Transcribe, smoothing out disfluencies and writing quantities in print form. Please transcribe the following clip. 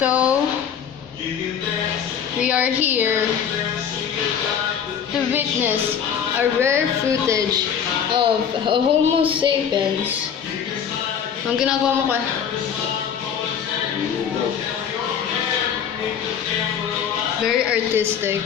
So, we are here to witness a rare footage of a Homo sapiens. Ang ginagawa mo ka? Very artistic.